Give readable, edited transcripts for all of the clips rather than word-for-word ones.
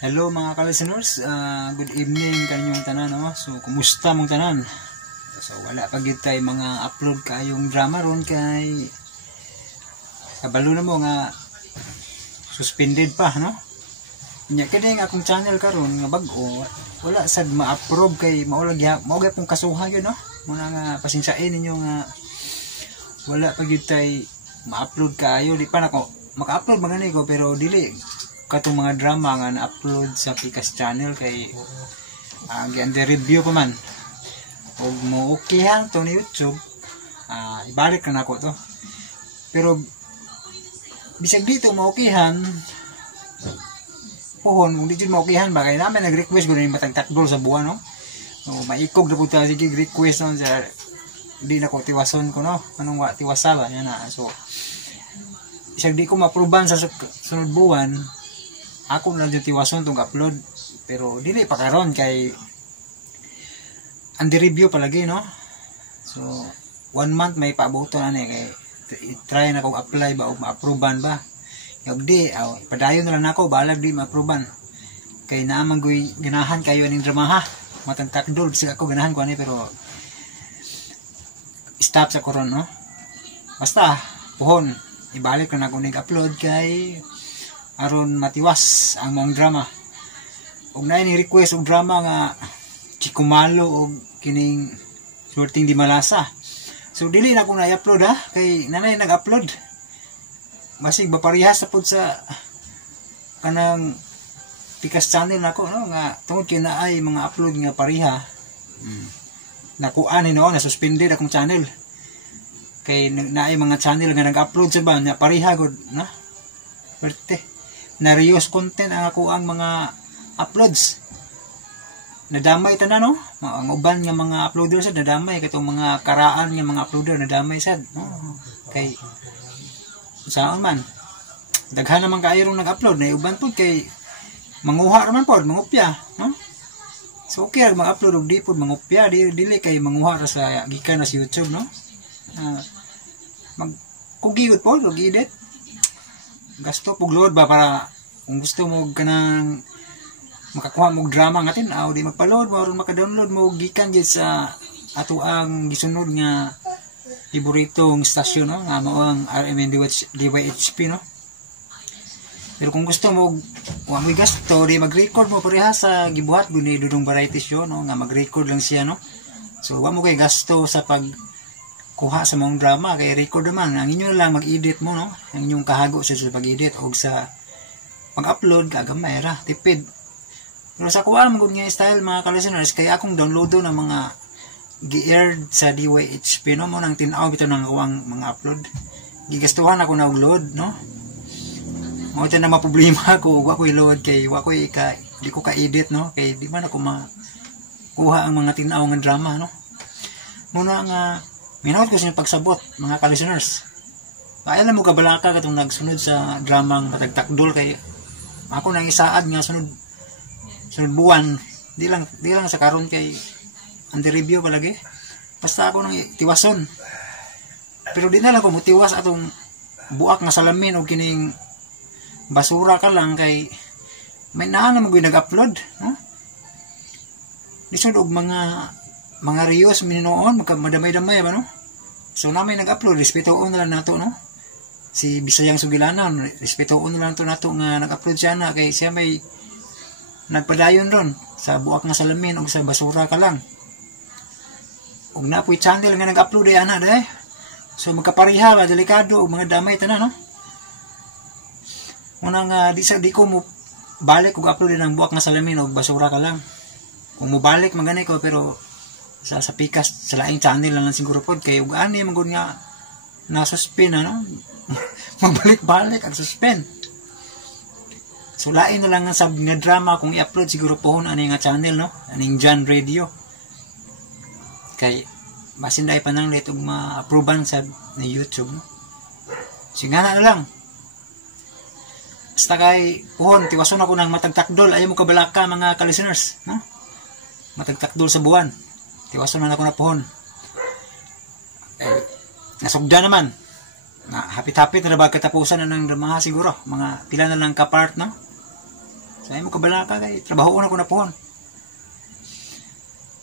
Hello mga ka-listeners, good evening kaninyong tanan, no? So kumusta mong tanan? So wala pa gyud tay mga upload kayong drama ron kay kabalo na mo nga suspended pa, no? Nya kini nga akong channel karon nga bag-o wala sad ma-approve kay mao gyud pong kasuhan gyud, no? Muna nga pasensyain ninyo nga wala pa gyud tay ma-upload kayo, di pa nako maka-upload magani ko pero dili katong mga drama nga na-upload sa Pikas channel kay under review pa man og mo okay han to ni YouTube, ibalik na nako to pero bisag dito mo okayhan pohon kung di jud mo okayhan ba kay namin nag-request gud ni matagtakdol sa buwan, no? So maikog na pud ta sige request on sa di na ko tiwason ko, no? Anong wa tiwasa ba yan na. So bisag di ko ma-approvean sa sunod buwan ako na dyan tiwason itong upload pero dili pa karon kay under review palagi, no? So 1 month may paabuton ani kay try na kong apply ba o ma-approvean ba yung di padayon na lang ako balag di ma-approvean kay naamang goy ganahan kayo aning drama, ha? Matang takdol sila ako ganahan ko ani pero stop sa koron, no? Basta pohon ibalik na ako nig-upload kay aron matiwas ang mong drama. Ug na ni request og drama nga Chikumalo og kining Sorting di Malasa. So dili na ko na i-upload, ha, kay nanay nag-upload. Basig baparihas sa pud sa kanang Pikas channel nako, no, nga tungod kay naay mga upload nga pareha. Nakuan ni no na suspended akong channel. Kay naay mga channel nga nag-upload sa ba na pareha gud, na. Perte na reuse content ang ako ang mga uploads. Nadamay tanan, no? Ang uban nga mga uploader sad nadamay katong mga karaan nga mga uploader nadamay sad, no? Kay saan man daghan naman kaayo rong nag-upload na uban pud kay manguha raman pod mangupya, no? So okay ang mag-upload og di pod mangupya dili kay manguha ra sa gikan na sa YouTube, no? Kugigot pod og edit gasto pug load ba para kung gusto mo kanang makakuha mo drama nga tin di magpa-load mo aron maka-download mo gikan gid sa ato ang gisunod nga iboritong stasyon, no, nga mao ang RMN DYHP, no? Pero kung gusto mo wa mo gasto di mag-record mo pareha sa gibuhat gud ni Dudong Variety Show, no, nga mag-record lang siya, no? So wa mo kay gasto sa pag kuha sa mong drama kay record naman ang inyo lang mag-edit mo, no? Ang inyong kahago sa pag-edit o sa pag-upload kagamay ra tipid. Pero sa kuha mo nga style mga ka-listeners kay akong downloado ng mga gi-aired sa DYHP, no, mo nang tinaw bitaw nang kuwang mga upload gigastuhan ako na og load, no? Mo ito na maproblema ko wa ko i-load kay wa ko di ko ka-edit, no, kay di man ako kuha ang mga tinaw nga drama, no? Muna nga minawat ko sa pagsabot mga ka-listeners. Kaya alam mo kabalaka katong nagsunod sa dramang matagtakdol kay ako nang isaad nga sunod buwan di lang sa karon kay under review palagi. Basta ako nang tiwason. Pero di na lang ko mutiwas atong buak nga salamin o kining basura ka lang kay may naan na magoy nag-upload, no? Lisod og mga reels mininoon madamay-damay ba, no? So na may nag-upload respetoon na lang nato, no? Si Bisayang Sugilanan respetoon na lang to nato nga nag-upload siya na kay siya may nagpadayon ron sa buak nga salamin o sa basura ka lang. Og napoy channel nga nag-upload ay ana dai. So magkapareha ba delikado og mga damay tanan, no? Unang di ko mo balik og upload ng buak nga salamin og basura ka lang. Kung mo balik magani ko pero sa Pikas sa laing channel lang siguro pod kay ug ani man gud nga na-suspend, ano? Magbalik-balik ang suspend. So lain na lang nga sab nga drama kung i-upload siguro pohon ani nga channel, no? Aning John Radio. Kay masin dai pa nang letog ma-approvean sa ni YouTube, no? Singana na lang. Basta kay pohon tiwason ako nang matagtakdol ayaw mo kabalaka mga ka-listeners, no? Matagtakdol sa buwan. Tiwason man ako na pohon. Nasugda naman. Hapit-hapit na ba katapusan na ng drama siguro. Mga pila na lang ka-part, no? Sa imo kabalaka kay trabaho na ko na pohon.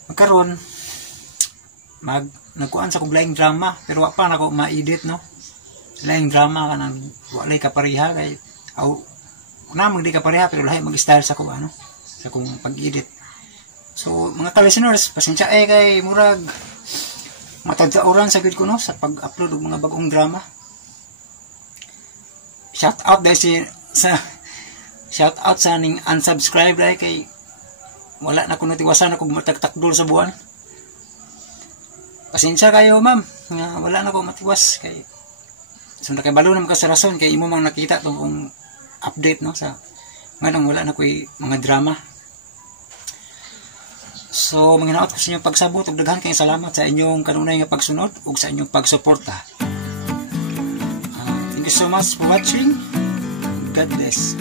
Magkaron nagkuan sa kog laing drama pero wa pa nako ma-edit no. Laing drama kanang walay kapareha kay aw na di kapareha pero lahi mag-style sa ko ano sa kong pag-edit. So mga ka-listeners, pasensya kay murag matagkauran sa gid ko no sa pag-upload og mga bagong drama. Shout out sa ning unsubscribe dai kay wala na ko natiwasan ako matagtakdol sa buwan. Pasensya kayo ma'am nga wala na ko matiwas kay so nakibalo naman ka sa rason kay imo mang nakita tong update no sa nganong wala na ko'y mga drama. So manginaot ko sa inyong pagsabot ug daghan kayong salamat sa inyong kanunay nga pagsunod ug sa inyong pagsuporta. Thank you so much for watching. God bless.